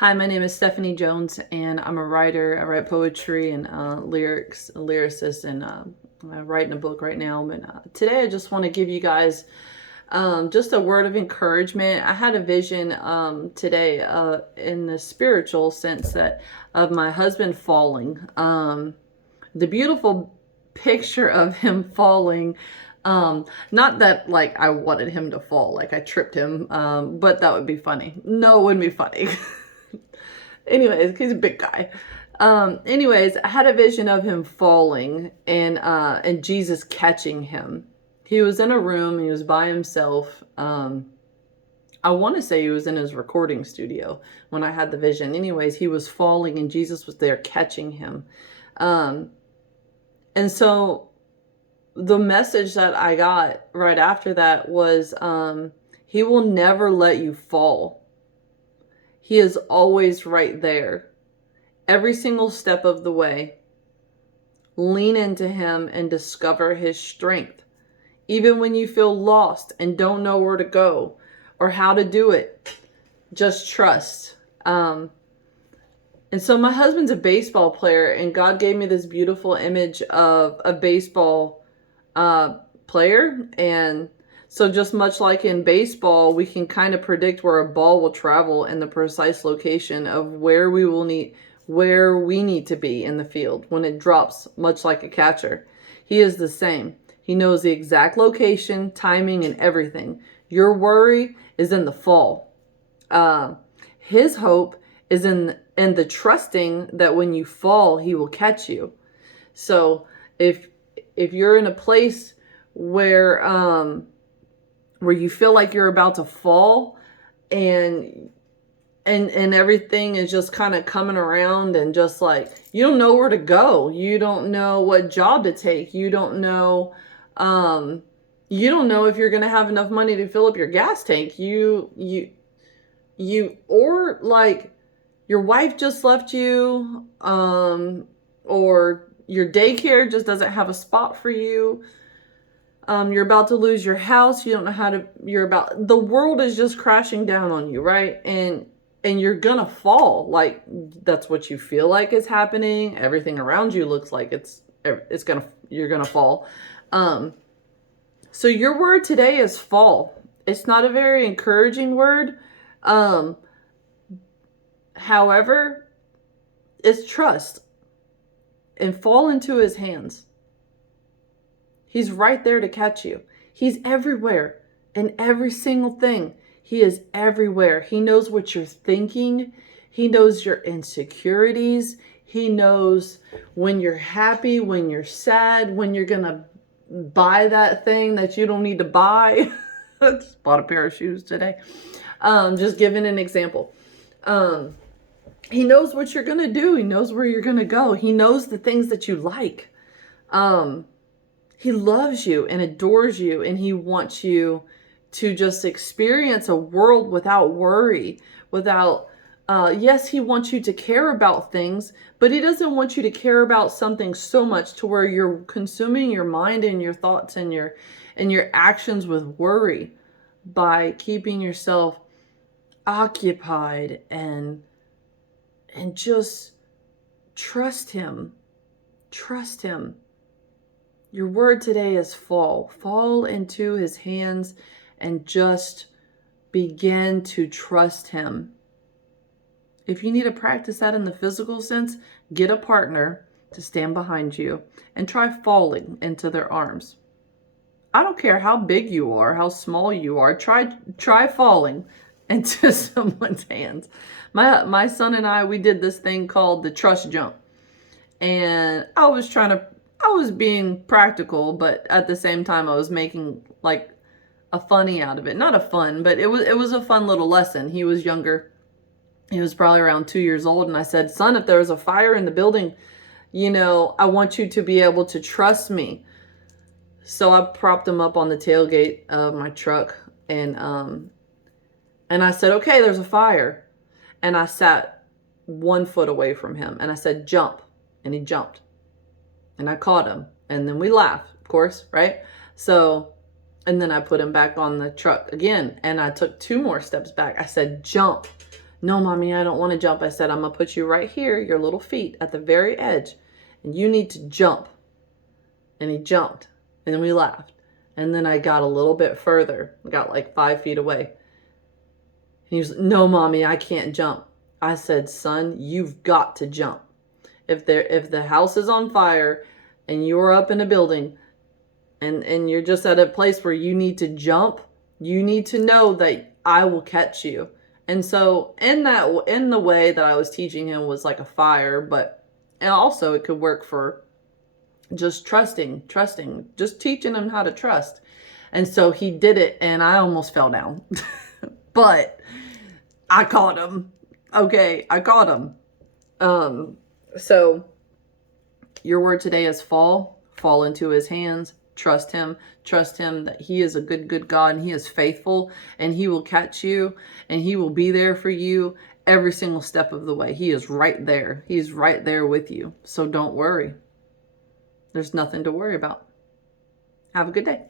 Hi, my name is Stephanie Jones, and I'm a writer. I write poetry and lyrics, a lyricist, and I'm writing a book right now. But today, I just want to give you guys just a word of encouragement. I had a vision today in the spiritual sense that of my husband falling. The beautiful picture of him falling. Not that like I wanted him to fall, like I tripped him, but that would be funny. No, it wouldn't be funny. Anyways, he's a big guy. Anyways, I had a vision of him falling and Jesus catching him. He was in a room, he was by himself. I want to say he was in his recording studio when I had the vision. Anyways, he was falling and Jesus was there catching him. And so the message that I got right after that was he will never let you fall. He is always right there. Every single step of the way. Lean into him and discover his strength. Even when you feel lost and don't know where to go or how to do it, just trust. And so my husband's a baseball player, and God gave me this beautiful image of a baseball player. And so just much like in baseball, we can kind of predict where a ball will travel and the precise location of where we need to be in the field when it drops, much like a catcher. He is the same. He knows the exact location, timing, and everything. Your worry is in the fall. His hope is in the trusting that when you fall, he will catch you. So if you're in a place where you feel like you're about to fall and everything is just kind of coming around and just like you don't know where to go, you don't know what job to take, you don't know if you're going to have enough money to fill up your gas tank, or like your wife just left you, or your daycare just doesn't have a spot for you. You're about to lose your house. You don't know how to, the world is just crashing down on you, right? And you're gonna fall. Like, that's what you feel like is happening. Everything around you looks like you're gonna fall. So your word today is fall. It's not a very encouraging word. However, it's trust and fall into his hands. He's right there to catch you. He's everywhere in every single thing. He is everywhere. He knows what you're thinking. He knows your insecurities. He knows when you're happy, when you're sad, when you're going to buy that thing that you don't need to buy. I just bought a pair of shoes today. Just giving an example. He knows what you're going to do. He knows where you're going to go. He knows the things that you like. He loves you and adores you, and he wants you to just experience a world without worry, without, yes, he wants you to care about things, but he doesn't want you to care about something so much to where you're consuming your mind and your thoughts and your actions with worry, by keeping yourself occupied and just trust him. Trust him. Your word today is fall. Fall into his hands and just begin to trust him. If you need to practice that in the physical sense, get a partner to stand behind you and try falling into their arms. I don't care how big you are, how small you are. Try falling into someone's hands. My son and I, we did this thing called the trust jump. And I was being practical, but at the same time I was making like a funny out of it. Not a fun, but it was a fun little lesson. He was younger. He was probably around 2 years old. And I said, son, if there's a fire in the building, I want you to be able to trust me. So I propped him up on the tailgate of my truck, and I said, okay, there's a fire. And I sat 1 foot away from him and I said, jump. And he jumped. And I caught him. And then we laughed, of course, right? So, and then I put him back on the truck again. And I took 2 more steps back. I said, jump. No, mommy, I don't want to jump. I said, I'm going to put you right here, your little feet at the very edge, and you need to jump. And he jumped, and then we laughed. And then I got a little bit further, got like 5 feet away. And he was, no, mommy, I can't jump. I said, son, you've got to jump. If the house is on fire and you're up in a building and you're just at a place where you need to jump, you need to know that I will catch you. And so in the way that I was teaching him was like a fire, but and also it could work for just trusting, just teaching him how to trust. And so he did it, and I almost fell down. But I caught him. Okay, I caught him. So your word today is fall into his hands. Trust him that he is a good God, and he is faithful, and he will catch you, and he will be there for you every single step of the way. He is right there. He's right there with you. So don't worry. There's nothing to worry about. Have a good day.